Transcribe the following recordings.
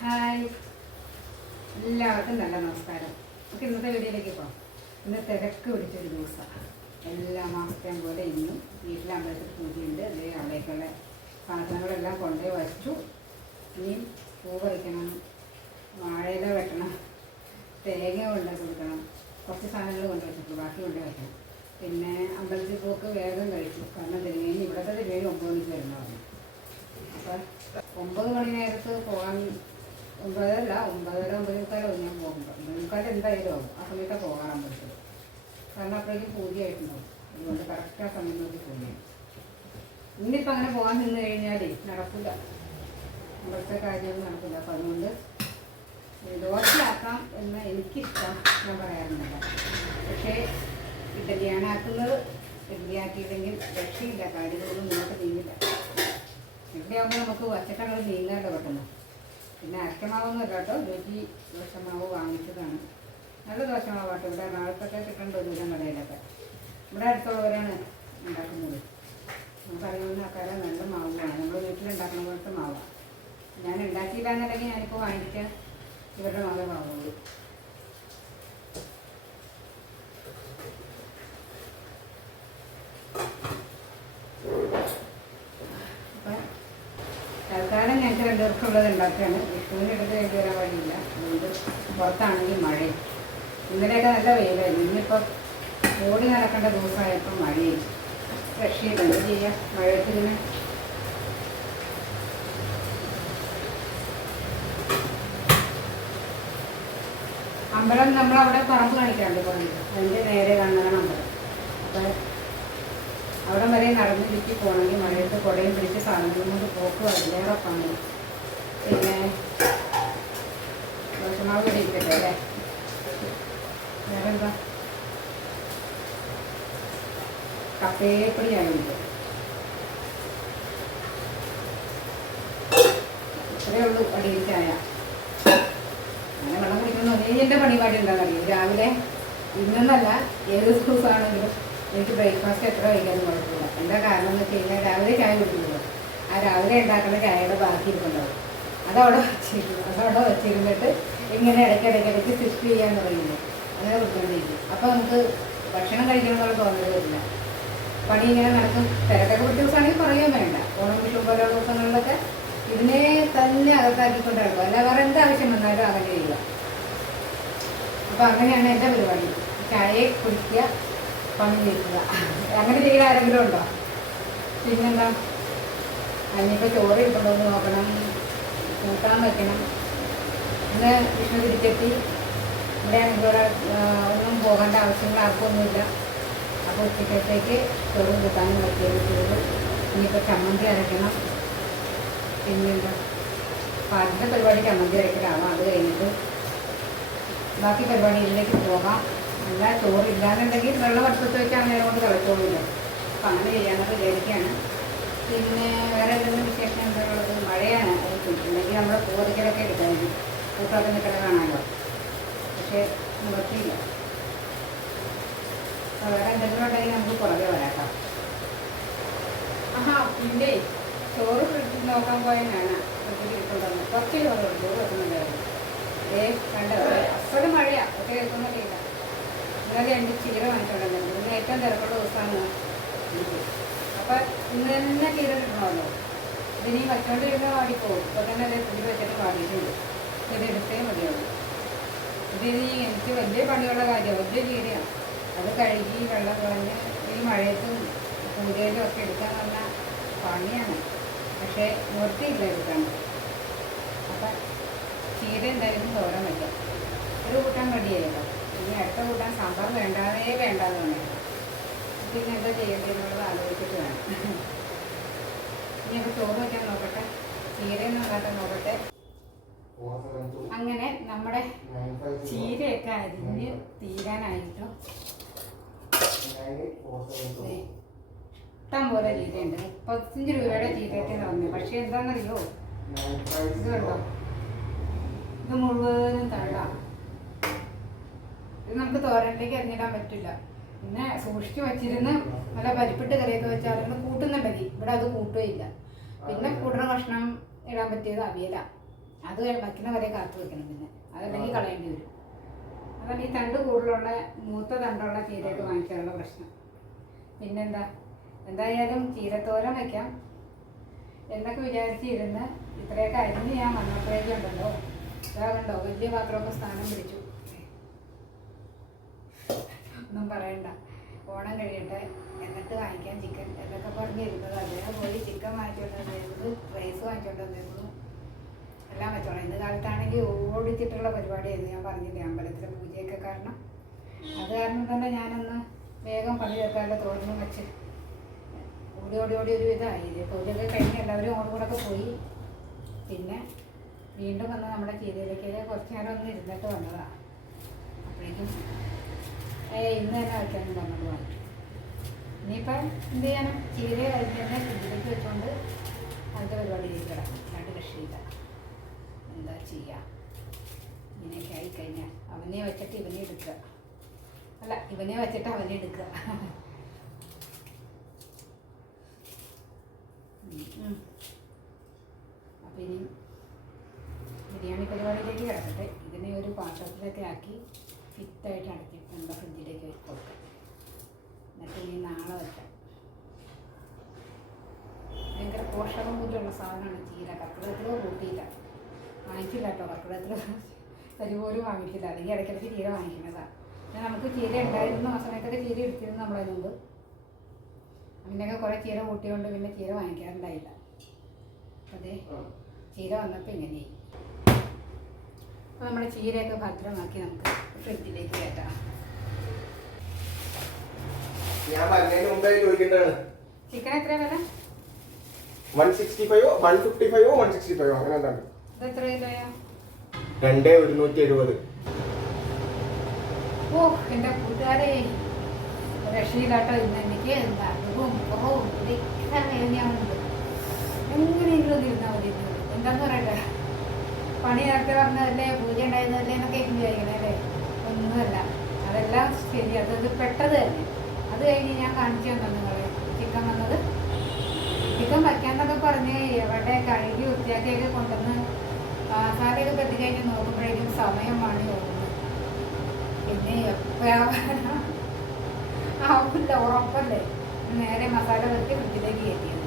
Hi, എല്ലാവർക്കും നല്ല നമസ്കാരം. നമുക്ക് ഇന്നത്തെ വീഡിയോയിലേക്ക് പോകാം. ഇന്ന് തിരക്ക് പിടിച്ചൊരു ദിവസമാണ്. എല്ലാ മാസത്തെയും പോലെ ഇന്നും വീട്ടിലമ്പലത്തിൽ പൂജയുണ്ട്. അതേ അവിടേക്കുള്ള സാധനങ്ങളെല്ലാം കൊണ്ടുപോയി വച്ചു. ഇനിയും പൂ പറിക്കണം, വാഴയില വെട്ടണം, തേങ്ങ കൊണ്ടുപോയി കൊടുക്കണം. കുറച്ച് സാധനങ്ങൾ കൊണ്ടുവച്ചിട്ടുള്ളൂ, ബാക്കി കൊണ്ടുപോയി വയ്ക്കണം. പിന്നെ അമ്പലത്തിൽ പോക്ക് വേഗം കഴിച്ചു. കാരണം തിരുമേനി ഇവിടുത്തെ തിരുമേനി 9 മണിക്ക് വരുന്നതാണ്. അപ്പം 9 മണി നേരത്ത് പോകാൻ 9:30 9:45 ഞാൻ പോകുമ്പോൾ 9:45 എന്തായാലും ആവും. ആ സമയത്ത് പോകാൻ പറ്റും. കാരണം അപ്പോഴേക്കും പൂജയായിട്ടുണ്ടാവും. അതുകൊണ്ട് കറക്റ്റ് ആ സമയം നോക്കി പോയി. ഇന്നിപ്പോൾ അങ്ങനെ പോകാൻ നിന്ന് കഴിഞ്ഞാലേ നടക്കില്ല, ഇവിടുത്തെ കാര്യമൊന്നും നടക്കില്ല. അപ്പം അതുകൊണ്ട് ദോശയാക്കാം എന്ന് എനിക്കിഷ്ടം, ഞാൻ പറയാറുന്നില്ല. പക്ഷേ ഇഡലിയാണ് ആക്കുന്നത്. ഇഡലിയാക്കിയില്ലെങ്കിൽ രക്ഷയില്ല, കാര്യങ്ങളൊന്നും മുന്നോട്ട് നീങ്ങില്ല. ഇഡലിയാകുമ്പോൾ നമുക്ക് വച്ചക്കടകൾ നീങ്ങാണ്ട് പെട്ടെന്ന്. പിന്നെ അരക്കമാവൊന്നുമല്ല കേട്ടോ, രുചി ദോശമാവ് വാങ്ങിച്ചതാണ്. നല്ല ദോശമാവാട്ടോ. ഇവിടെ എറണാകുളത്തൊക്കെ കിട്ടേണ്ട ഒരു ദൂരം കടയിലൊക്കെ. ഇവിടെ അടുത്തുള്ളവരാണ് ഉണ്ടാക്കുന്നത്. നമുക്കറിയുന്ന ആൾക്കാരെ നല്ല മാവുമാണ്. നമ്മൾ വീട്ടിലുണ്ടാക്കുന്ന പോലത്തെ മാവാണ്. ഞാൻ ഉണ്ടാക്കിയില്ല എന്നുണ്ടെങ്കിൽ ഞാനിപ്പോൾ വാങ്ങിക്കാൻ ഇവരുടെ മാവേ വാങ്ങുള്ളൂ. തൽക്കാലം ഞങ്ങൾക്ക് 2 പേർക്കുള്ളത് ഉണ്ടാക്കുകയാണ്. വിഷുവിന് എടുത്ത് കഴിഞ്ഞ് വരാൻ വഴിയില്ല. അതുകൊണ്ട് പുറത്താണെങ്കിൽ മഴയും. ഇന്നലെയൊക്കെ നല്ല വെയിലായിരുന്നു. ഇന്നിപ്പോൾ ഓടി നടക്കേണ്ട ദിവസമായപ്പോൾ മഴയും. രക്ഷയില്ല, എന്ത് ചെയ്യുക മഴയത്തിന്. അമ്പലം നമ്മളവിടെ പറമ്പ് കാണിക്കാറുണ്ട് പറഞ്ഞിട്ട്, അതിൻ്റെ നേരെ കാണുന്നതാണ് അമ്പലം. അപ്പം അവിടെ വരെ നടന്ന് ചുറ്റി പോകണമെങ്കിൽ മഴയത്ത് കുടയും പിടിച്ച് സാധനങ്ങളും കൊണ്ട് പോക്ക് അതിലേറെ പണി. പിന്നെ ദോശമാവ് കൂടി ഇരിക്കട്ടെ അല്ലേ. വേറെന്താ, കപ്പേപ്പൊടിയായിട്ട് ഇത്രയേ ഉള്ളൂ അടിയിൽ ചായ. അങ്ങനെ വെള്ളം കുടിക്കണമെന്ന് എൻ്റെ പരിപാടി എന്താണെന്നറിയും. രാവിലെ ഇന്നല്ല ഏത് ദിവസമാണെങ്കിലും എനിക്ക് ബ്രേക്ക്ഫാസ്റ്റ് എത്ര കഴിക്കാനും കുഴപ്പമില്ല. എന്താ കാരണം എന്ന് വെച്ച് കഴിഞ്ഞാൽ രാവിലെ ചായ കുടിക്കുമല്ലോ, ആ രാവിലെ ഉണ്ടാക്കുന്ന ചായയുടെ ബാക്കി ഇരിക്കുന്നുണ്ടാവും. അതവിടെ വച്ചിരുന്നിട്ട് ഇങ്ങനെ ഇടയ്ക്കിടയ്ക്ക് സ്വിച്ച് ചെയ്യാൻ തുടങ്ങിയില്ല. അങ്ങനെ കുടിക്കൊണ്ടിരിക്കും. അപ്പോൾ നമുക്ക് ഭക്ഷണം കഴിക്കണമെന്നുള്ള തോന്നൽ വരില്ല. പണി ഇങ്ങനെ നടക്കും. തിരക്കൊക്കെ പിടിച്ച ദിവസമാണെങ്കിൽ പറയുകയും വേണ്ട. ഓണം വിഷു പോലെ ദിവസങ്ങളിലൊക്കെ ഇതിനെ തന്നെ അകത്താക്കിക്കൊണ്ട് നടക്കും. അല്ല വേറെ എന്താവശ്യം വന്നാലും അങ്ങനെ ചെയ്യുക. അപ്പോൾ അങ്ങനെയാണ് എൻ്റെ പരിപാടി. ചായയെ കുടിക്കുക, പണി നിൽക്കുക. അങ്ങനെ ചെയ്യുന്ന ആരെങ്കിലും ഉണ്ടോ? പിന്നെന്താ, അതിനിപ്പോൾ ചോറ് ഇട്ടുണ്ടോയെന്ന് നോക്കണം, കൂട്ടാൻ വയ്ക്കണം. ഇന്ന് വിഷ്ണു തിരിച്ചെത്തി. ഇവിടെ ഇവിടെ ഒന്നും പോകേണ്ട ആവശ്യങ്ങൾ ആർക്കൊന്നുമില്ല. അപ്പോൾ ഉച്ചക്കത്തേക്ക് ചോറും കൂട്ടാനും വയ്ക്കുകയും ചെയ്തു. ഇനിയിപ്പോൾ ചമ്മന്തി അരയ്ക്കണം. പിന്നെന്താ, പാലിൻ്റെ പരിപാടി ചമ്മന്തി അരയ്ക്കലാവാം. അത് കഴിഞ്ഞിട്ട് ബാക്കി പരിപാടിയിലേക്ക് പോകാം. അല്ല ചോറില്ലാന്നുണ്ടെങ്കിൽ വെള്ളം അടുപ്പത്ത് വെച്ചാൽ നേരം കൊണ്ട് തിളച്ചോളില്ല. അപ്പം അങ്ങനെ ചെയ്യാനൊക്കെ വിചാരിക്കുകയാണ്. പിന്നെ വേറെ എന്തെങ്കിലും വിശേഷം എന്താണുള്ളത്? മഴയാണ്. അല്ലെങ്കിൽ നമ്മുടെ പൂവറിക്കലൊക്കെ എടുക്കാനും പൂക്കളൊക്കെ നിൽക്കണ കാണാമല്ലോ. പക്ഷേ നിവർത്തിയില്ല. അപ്പോൾ വേറെ എന്തെങ്കിലും ഉണ്ടെങ്കിൽ നമുക്ക് പുറകെ വരാക്കാം. പിന്നെ ചോറ് ഫ്രിഡ്ജിൽ നോക്കാൻ പോയതാണ്. ഫ്രിഡ്ജിൽ ഇട്ടുണ്ടെന്ന് കുറച്ച് ചോറ് വെക്കുന്നുണ്ടായിരുന്നു. കണ്ട അപ്പോഴും മഴയാണ്. ഒക്കെ കേൾക്കുന്നില്ല. ഇന്നലെ 2 ചീര വാങ്ങിച്ചുകൊണ്ടിരുന്നത്. ഇന്ന് ഏറ്റവും തിരക്കുള്ള ദിവസമാണ് എനിക്ക്. അപ്പം ഇന്ന് തന്നെ ചീര കിട്ടണമല്ലോ. ഇതിനി വച്ചുകൊണ്ടിരുന്ന വാടിപ്പോകും. ഇപ്പോൾ തന്നെ അതേ പുതിയ വെച്ചിട്ട് വാടിയിട്ടുണ്ട്. ഇത് എടുത്തേ മതിയാവും. ഇതിനി എനിക്ക് വലിയ പണിയുള്ള കാര്യമാണ്. വലിയ ചീരയാണ്. അത് കഴുകി വെള്ളം കളഞ്ഞ് ഈ മഴയത്തും പൂജയിലും ഒക്കെ എടുക്കാൻ പറഞ്ഞാൽ പണിയാണ്. പക്ഷേ നിർത്തിയില്ല എടുക്കാൻ. അപ്പം ചീര എന്തായാലും തോരൻ വയ്ക്കാം. ഒരു കൂട്ടാൻ റെഡിയായില്ല. ഇനി അടുത്ത കൂട്ടാൻ സാമ്പാർ വേണ്ടാതെ വേണ്ടാന്ന് പറഞ്ഞു. പിന്നെ എന്താ ചെയ്യേണ്ടതെന്നുള്ളത് ആലോചിച്ചിട്ട് വേണം. ഇനി അപ്പോൾ ചോറ് വയ്ക്കാൻ നോക്കട്ടെ, ചീരയൊന്നും ഉണ്ടാക്കാൻ നോക്കട്ടെ. അങ്ങനെ നമ്മുടെ ചീരയൊക്കെ അരിഞ്ഞ് തീരാനായിട്ടോ. ഇഷ്ടം പോലെ ചീരയുണ്ട്. 35 രൂപയുടെ ചീരയൊക്കെ പറഞ്ഞു. പക്ഷേ എന്താണെന്നറിയോ, ഇത് കണ്ടോ, ഇത് മുഴുവനും തള്ളാം. ഇത് നമുക്ക് തോരനിലേക്ക് അരിഞ്ഞിടാൻ പറ്റില്ല. പിന്നെ സൂക്ഷിച്ച് വച്ചിരുന്ന് നല്ല പരിപ്പിട്ട് കറിയൊക്കെ വെച്ചാൽ കൂട്ടുന്നുണ്ടെങ്കിൽ ഇവിടെ അത് കൂട്ടുകയില്ല. പിന്നെ കൂട്ടുന്ന കഷ്ണം ഇടാൻ പറ്റിയത് അവിയലാണ്. അത് വയ്ക്കുന്ന വരെ കാത്തു വെക്കണം. പിന്നെ അതല്ലെങ്കിൽ കളയേണ്ടി വരും. അതാണ് ഈ തണ്ട് കൂടുതലുള്ള മൂത്ത തണ്ടുള്ള ചീരയൊക്കെ വാങ്ങിക്കാനുള്ള പ്രശ്നം. പിന്നെന്താ, എന്തായാലും ചീരത്തോരൻ വയ്ക്കാം എന്നൊക്കെ വിചാരിച്ചിരുന്ന് ഇത്രയൊക്കെ അരിഞ്ഞ് ഞാൻ വന്നപ്പോഴേക്കും ഉണ്ടല്ലോ, ഇതാകണ്ടോ വലിയ പാത്രമൊക്കെ സ്ഥാനം പിടിച്ചു. ഒന്നും പറയണ്ട, ഓണം കഴിയട്ടെ എന്നിട്ട് വാങ്ങിക്കാൻ ചിക്കൻ എന്നൊക്കെ പറഞ്ഞിരുന്നത്. അദ്ദേഹം പോയി ചിക്കൻ വാങ്ങിച്ചോണ്ട് വന്നിരുന്നത്, റൈസ് വാങ്ങിച്ചോണ്ട് വന്നിരുന്നു, എല്ലാം വെച്ചോളാം. ഇന്ന് കാലത്താണെങ്കിൽ ഓടിച്ചിട്ടുള്ള പരിപാടിയായിരുന്നു. ഞാൻ പറഞ്ഞില്ലേ, അമ്പലത്തിലെ പൂജയൊക്കെ കാരണം. അത് കാരണം തന്നെ ഞാനൊന്ന് വേഗം പണി വെക്കാനുള്ള തോരനും വെച്ച് ഓടി ഒരു വിധമായി. പൂജയൊക്കെ കഴിഞ്ഞ് എല്ലാവരും ഓടുകൂടൊക്കെ പോയി. പിന്നെ വീണ്ടും വന്ന് നമ്മുടെ ചീരയിലേക്ക് കുറച്ച് നേരം ഒന്ന് ഇരുന്നിട്ട് വന്നതാണ്. അപ്പോഴേക്കും ഇന്ന് തന്നെ വയ്ക്കാനും പറഞ്ഞത് വാങ്ങിച്ചു. ഇനിയിപ്പം എന്ത് ചെയ്യണം, ചീര കഴിഞ്ഞ് തന്നെ ഫ്രിഡ്ജിലേക്ക് വെച്ചുകൊണ്ട് അതിൻ്റെ പരിപാടിയിലേക്ക് കിടക്കും. രണ്ട് രക്ഷയില്ല, എന്താ ചെയ്യുക. ഇങ്ങനെയൊക്കെ ആയിക്കഴിഞ്ഞാൽ അവനെ വെച്ചിട്ട് ഇവനെ എടുക്കുക, അല്ല ഇവനെ വെച്ചിട്ട് അവനെ എടുക്കുക. അപ്പം ഇനി ബിരിയാണി പരിപാടിയിലേക്ക് കിടക്കട്ടെ. ഇതിനെ ഒരു പാത്രത്തിലൊക്കെ ആക്കി ഫിറ്റായിട്ട് അടച്ചിട്ട് നമ്മുടെ ഫ്രിഡ്ജിലേക്ക് വെച്ച് കൊടുക്കാം. എന്നിട്ട് ഇനി നാളെ വെക്കാം. ഭയങ്കര പോഷകമൂല്യമുള്ള സാധനമാണ് ചീര. കർക്കിടകത്തിലോ കൂട്ടിയില്ല, വാങ്ങിച്ചില്ല കേട്ടോ. കർക്കിടകത്തിൽ തരി പോലും വാങ്ങിച്ചില്ല, അല്ലെങ്കിൽ ഇടയ്ക്കിടയ്ക്ക് ചീര വാങ്ങിക്കുന്നതാണ്. പിന്നെ നമുക്ക് ചീര ഉണ്ടായിരുന്നു, ആ സമയത്തൊക്കെ ചീര എടുത്തിരുന്നു നമ്മളതിന് മുമ്പ്. അങ്ങനെയൊക്കെ കുറേ ചീര കൂട്ടിയോണ്ട് പിന്നെ ചീര വാങ്ങിക്കാറുണ്ടായില്ല. അതെ, ചീര വന്നപ്പോൾ ഇങ്ങനെ. അപ്പോൾ നമ്മുടെ ചീരയൊക്കെ ഭദ്രമാക്കി നമുക്ക് ഫ്രിഡ്ജിലേക്ക് കയറ്റാം. ഞാൻ പറഞ്ഞതിന് മുമ്പേ ചോദിക്കേണ്ടതാണ്, ചിക്കൻ എത്ര വില? 165 155 165 അങ്ങനെ എന്താണ്? ഇത് എത്ര കിലോയാ? 2,170. ഓ എൻ്റെ കൂട്ടുകാരെ, രക്ഷയിലാട്ടോ. ഇന്ന് എനിക്ക് നടുവും കുറവും ഇതൊക്കെ വേദനയാവുന്നുണ്ട്. എങ്ങനെയെങ്കിലും ഒന്ന് ഇരുന്നാൽ മതി. എന്താന്ന് പറയട്ടെ, പണി നേരത്തെ പറഞ്ഞതല്ലേ, പൂജ ഉണ്ടായിരുന്നതല്ലേ എന്നൊക്കെ വിചാരിക്കണേ അല്ലേ? ഒന്നുമല്ല, അതെല്ലാം ശരി. അത് പെട്ടത് തന്നെ. അത് കഴിഞ്ഞ് ഞാൻ കാണിച്ചു തന്നു നിങ്ങളെ ചിക്കൻ വന്നത്. ചിക്കൻ വയ്ക്കാന്നൊക്കെ പറഞ്ഞ് എവിടെ കഴുകി വൃത്തിയാക്കിയൊക്കെ കൊണ്ടുവന്ന് മസാലയൊക്കെ പറ്റിക്കഴിഞ്ഞ് നോക്കുമ്പോഴേക്കും സമയം മണി പോകുന്നു. പിന്നെ എപ്പോഴാവില്ല, ഉറപ്പല്ലേ. നേരെ മസാല വെച്ച് ഫ്രിഡ്ജിലേക്ക് കയറ്റിയത്.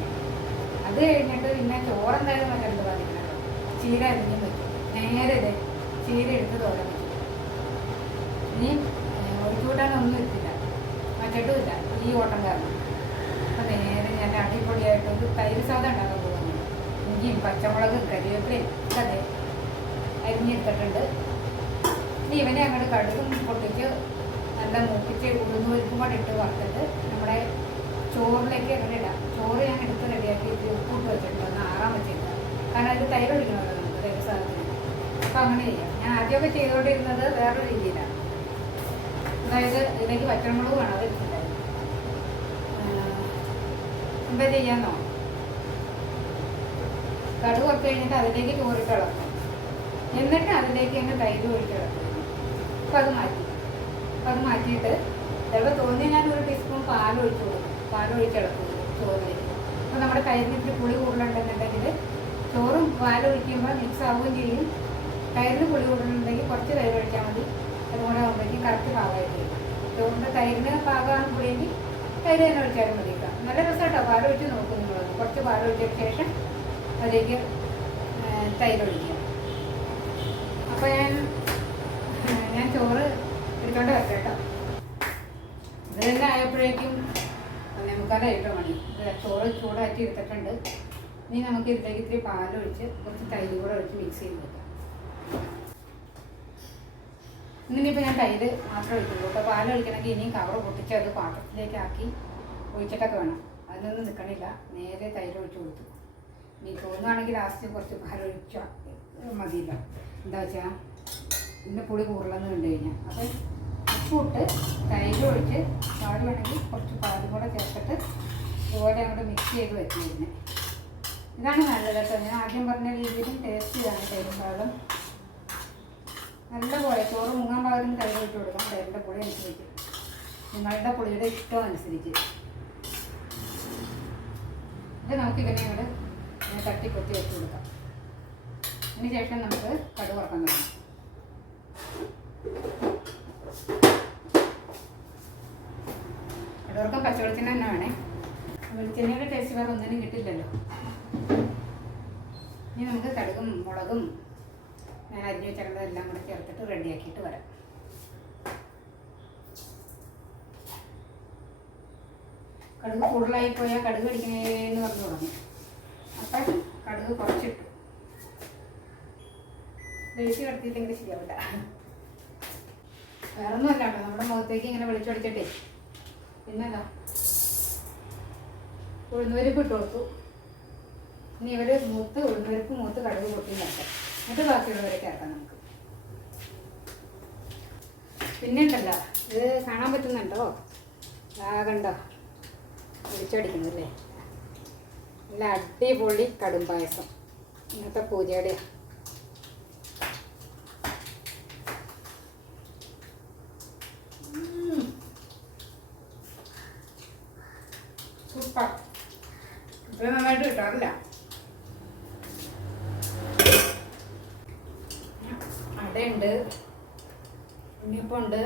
അത് കഴിഞ്ഞിട്ട് പിന്നെ ചോറെന്തായാലും മറ്റെന്ത് പറഞ്ഞിട്ടുണ്ടല്ലോ, ചീര അരിഞ്ഞും വെച്ചു. നേരെ ഇതേ ചീര എടുത്ത് തോരൻ വെച്ചു. ഇനി ഒഴിച്ചുകൂട്ടാനൊന്നും ഇട്ടില്ല, വച്ചിട്ടുമില്ല ഈ ഓട്ടം കാരണം. അപ്പം നേരെ ഞാൻ അടിപൊളിയായിട്ടൊരു തൈര് സാധനം ഉണ്ടാക്കാൻ പോകുന്നു. ഇഞ്ചിയും പച്ചമുളകും കരിവേപ്പിലയും അതെ അരിഞ്ഞെടുത്തിട്ടുണ്ട്. ഇനി ഇവനെ അങ്ങോട്ട് കടുകും പൊട്ടിച്ച് നല്ല മൂപ്പിച്ച് ഉഴുന്നുപരിപ്പും കൂടെ ഇട്ട് വറുത്തിട്ട് നമ്മുടെ ചോറിലേക്ക് അങ്ങനെ ഇടാം. ചോറ് ഞാൻ എടുത്ത് റെഡിയാക്കി ഉപ്പിട്ട് വെച്ചിട്ടുണ്ട്, ഒന്ന് ആറാൻ വെച്ചിട്ടുണ്ട്. കാരണം അതിൽ തൈര് ഒഴിക്കണമല്ലോ നമുക്ക് തൈര് സാധനത്തിന്. അപ്പം അങ്ങനെ ചെയ്യാം. ഞാൻ ആദ്യമൊക്കെ ചെയ്തുകൊണ്ടിരുന്നത് വേറൊരു രീതിയിലാണ്. അതായത് ഇതിലേക്ക് പച്ചമുളക് വേണം, അത് എടുത്തിട്ടുണ്ടായിരുന്നു. എന്താ ചെയ്യാന്നോ, കടുക് കുറച്ച് കഴിഞ്ഞിട്ട് അതിലേക്ക് ചോറിട്ട് ഇളക്കും. എന്നിട്ട് അതിലേക്ക് തന്നെ തൈര് ഒഴിച്ച് ഇളക്കും. അപ്പം അത് മാറ്റിയിട്ട് ചിലപ്പോൾ തോന്നിയാൽ ഞാൻ ഒരു ടീസ്പൂൺ പാലൊഴിച്ച് കൊടുക്കും. പാലൊഴിച്ചിളക്കും ചോറിലേക്ക്. അപ്പോൾ നമ്മുടെ തൈരിന് ഇത്തിരി പുളി കൂടുതലുണ്ടെന്നുണ്ടെങ്കിൽ ചോറും പാലൊഴിക്കുമ്പോൾ മിക്സ് ആവുകയും ചെയ്യും. തൈരിന് പുളി കൂടുതലുണ്ടെങ്കിൽ കുറച്ച് തൈര് ഒഴിച്ചാൽ മതി. അതുകൂടെ ആകുമ്പോഴേക്കും കറക്റ്റ് പാകമായിട്ട് വരും. ചോറിൻ്റെ തൈരിന് പാകമാണ് പുളിയെങ്കിൽ തൈര് തന്നെ ഒഴിച്ചാലും മതി. നല്ല രസമായിട്ടോ, പാലൊഴിച്ച് നോക്കും നിങ്ങൾ. കുറച്ച് പാലൊഴിച്ചതിന് ശേഷം അതിലേക്ക് തൈര് ഒഴിക്കുക. അപ്പോൾ ഞാൻ ചോറ് എടുത്തോണ്ട് വെക്കാം കേട്ടോ. ഇത് തന്നെ ആയപ്പോഴേക്കും 1:45 മണി. ചോറ് ചൂടാക്കി എടുത്തിട്ടുണ്ട്. ഇനി നമുക്ക് ഇതിലേക്ക് ഇത്തിരി പാലൊഴിച്ച് കുറച്ച് തൈര് കൂടെ ഒഴിച്ച് മിക്സ് ചെയ്ത് വെക്കാം. ഇന്നിപ്പോൾ ഞാൻ തൈര് മാത്രം ഒഴിക്കുള്ളൂ കേട്ടോ. പാലൊഴിക്കണമെങ്കിൽ ഇനിയും കവർ പൊട്ടിച്ച് അത് പാത്രത്തിലേക്ക് ആക്കി ഒഴിച്ചിട്ടൊക്കെ വേണം. അതിനൊന്നും നിൽക്കണില്ല, നേരെ തൈര് ഒഴിച്ച് കൊടുത്തു. ഇനി തോന്നുകയാണെങ്കിൽ ലാസ്റ്റ് കുറച്ച് പാലൊഴിച്ചാൽ മതിയില്ല. എന്താ വെച്ചാൽ ഇതിൻ്റെ പുളി കൂടുതലെന്ന് കണ്ടു കഴിഞ്ഞാൽ അപ്പം ഉപ്പിട്ട് തൈര് ഒഴിച്ച് പാൽ വേണമെങ്കിൽ കുറച്ച് പാലും കൂടെ ചേർത്തിട്ട് ഇതുപോലെ അങ്ങോട്ട് മിക്സ് ചെയ്ത് വെച്ചിരുന്നത്. ഇതാണ് നല്ലത് കേട്ടോ. ഞാൻ ആദ്യം പറഞ്ഞ രീതിയിലും ടേസ്റ്റ് ഇതാണ് തൈരും പാലും. നല്ലപോലെ ചോറ് മുങ്ങാൻ പാകത്തിന് തൈര് ഒഴിച്ച് കൊടുക്കാം. തൈരിൻ്റെ പുളി അനുസരിച്ച്, നിങ്ങളുടെ പുളിയുടെ ഇഷ്ടം അനുസരിച്ച്. ഇത് നമുക്ക് ഇങ്ങനെ അങ്ങോട്ട് തട്ടിപ്പൊത്തി വെച്ച് കൊടുക്കാം. അതിന് ശേഷം നമുക്ക് കടുക് വറക്കാൻ തുടങ്ങാം. കടുക് വറക്കാൻ പച്ചവെളിച്ചെണ്ണ തന്നെ വേണേ. വെളിച്ചെണ്ണയുടെ ടേസ്റ്റ് വേറെ ഒന്നിനും കിട്ടില്ലല്ലോ. ഇനി നമുക്ക് കടുകും മുളകും ഞാൻ അരിഞ്ഞ് വെച്ചതെല്ലാം കൂടെ ചേർത്തിട്ട് റെഡിയാക്കിയിട്ട് വരാം. കടുക് കൂടുതലായി പോയാൽ കടുക് അടിക്കണേന്ന് പറഞ്ഞു തുടങ്ങും. അപ്പം കടുക് കുറച്ചിട്ടു. ദേഷ്യം കിടത്തിയിട്ടെങ്കിൽ ശരിയാവില്ല. വേറെ ഒന്നുമല്ല കേട്ടോ, നമ്മുടെ മുഖത്തേക്ക് ഇങ്ങനെ വെളിച്ചൊടിച്ചിട്ടേ. പിന്നെന്താ ഉഴുന്നുപരിപ്പ് ഇട്ട് കൊടുത്തു. ഇനി ഇവർ ഉഴുന്നുപരിപ്പ് മൂത്ത് കടുക് പൊട്ടി ചേർക്കാം. എന്നിട്ട് ബാക്കിയുള്ളവരെ ചേർക്കാം നമുക്ക്. പിന്നെ ഉണ്ടല്ലോ, ഇത് കാണാൻ പറ്റുന്നുണ്ടോ? കണ്ടോ വെളിച്ചടിക്കുന്നല്ലേ? നല്ല അടിപൊളി കടും പായസം ഇന്നത്തെ പൂജയുടെ. സൂപ്പർ. ഇത്ര നന്നായിട്ട് കിട്ടാറില്ല. അടയുണ്ട്, ഉണ്ണിയപ്പമുണ്ട്,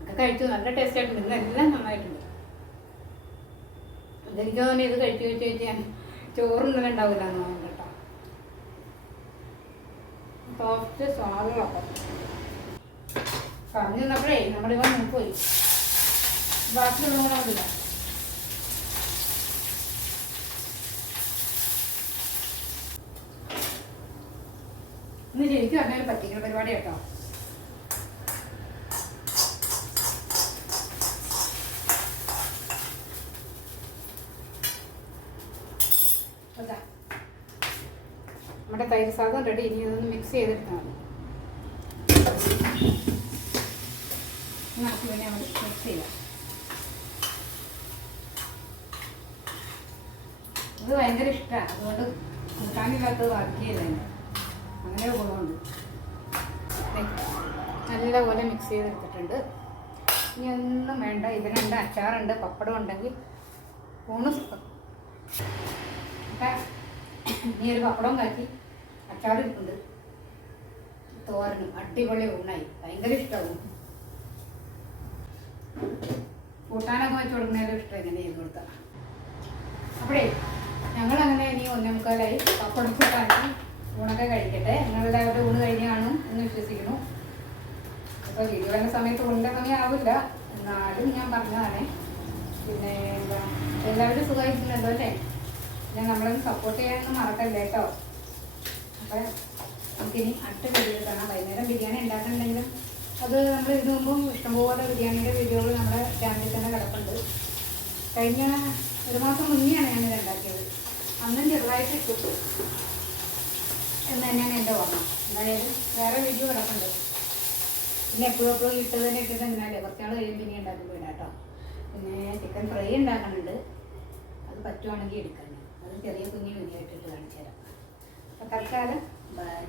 ഒക്കെ കഴിച്ചു. നല്ല ടേസ്റ്റ് ആയിട്ടുണ്ട്. ഇന്നെല്ലാം നന്നായിട്ടുണ്ട്. അതെനിക്ക് തോന്നി ഇത് കഴിച്ച് ഞാൻ ചോറുണ്ടെല്ലാം ഉണ്ടാവില്ല എന്ന് തോന്നുന്നു കേട്ടോ. സോഫ്റ്റ് സ്വാദുകളൊക്കെ പറഞ്ഞു നിന്നപ്പോഴേ നമ്മളിവ മുമ്പ് പോയി ബാക്കിയുള്ളതില്ല. ഇന്ന് ശരിക്കും പറഞ്ഞാൽ പറ്റിക്കുന്ന പരിപാടി കേട്ടോ. നമ്മുടെ തൈര് സാധനം റെഡി. ഇനി അതൊന്ന് മിക്സ് ചെയ്തെടുത്താൽ മതി. പിന്നെ നമ്മൾ മിക്സ് ചെയ്യാം. ഇത് ഭയങ്കര ഇഷ്ടമാണ്. അതുകൊണ്ട് കൂട്ടാനില്ലാത്തത് ബാക്കിയല്ല. അങ്ങനെ ഗുണമുണ്ട്. നല്ലപോലെ മിക്സ് ചെയ്തെടുത്തിട്ടുണ്ട്. ഇനി ഒന്നും വേണ്ട. ഇതിനുണ്ട് അച്ചാറുണ്ട്, പപ്പടം ഉണ്ടെങ്കിൽ ഊണ് സുഖം. ഇനി ഒരു പപ്പടം കാക്കി അച്ചാറിട്ടുണ്ട്, തോരനും. അടിപൊളി ഊണായി. ഭയങ്കര ഇഷ്ടമാവും. കൂട്ടാനൊക്കെ വെച്ച് കൊടുക്കുന്നതിലും ഇഷ്ടം ഇങ്ങനെ ചെയ്ത് കൊടുത്താൽ. അപ്പോഴേ ഞങ്ങളങ്ങനെ ഇനി 1:45 പപ്പടം കൂട്ടാക്കി ഊണൊക്കെ കഴിക്കട്ടെ. നിങ്ങളെല്ലാവരുടെ ഊണ് കഴിഞ്ഞ് കാണും എന്ന് വിശ്വസിക്കുന്നു. അപ്പോൾ വീഡിയോ വരുന്ന സമയത്ത് ഊണിൻ്റെ സമയം ആവില്ല, എന്നാലും ഞാൻ പറഞ്ഞതാണ്. പിന്നെ എന്താ, എല്ലാവരും സുഖമായിരിക്കുന്നുണ്ടോ അല്ലേ? പിന്നെ നമ്മളൊന്ന് സപ്പോർട്ട് ചെയ്യാനൊന്നും മറക്കല്ലേ കേട്ടോ. അപ്പം നമുക്കിനി അടുത്ത വീഡിയോ കാണാം. വൈകുന്നേരം ബിരിയാണി ഉണ്ടാക്കുന്നുണ്ടെങ്കിലും അത് നമ്മൾ ഇതിനു മുമ്പും ഇഷ്ടംപോലെ ബിരിയാണിയുടെ വീഡിയോകൾ നമ്മുടെ ചാനലിൽ തന്നെ കിടപ്പുണ്ട്. കഴിഞ്ഞ 1 മാസം മുന്നെയാണ് ഞാനിത് ഉണ്ടാക്കിയത്. അന്നും ചെറുതായിട്ട് ഇട്ടു എന്ന് തന്നെയാണ് എൻ്റെ ഓർമ്മ. എന്തായാലും വേറെ വീഡിയോ കിടപ്പുണ്ട്. പിന്നെ എപ്പോഴും ഇട്ടതിനെ ഇട്ടിട്ട് എന്തിനാലേ കുറച്ചാൾ കഴിയുമ്പോൾ ഇനി ഉണ്ടാക്കി വിടാം കേട്ടോ. പിന്നെ ചിക്കൻ ഫ്രൈ ഉണ്ടാക്കുന്നുണ്ട്. അത് പറ്റുവാണെങ്കിൽ എടുക്കാൻ. അത് ചെറിയ കുഞ്ഞു വീഡിയോ ഇട്ടിട്ട് കാണിച്ചു തരാം. അപ്പോൾ തൽക്കാലം ബൈ.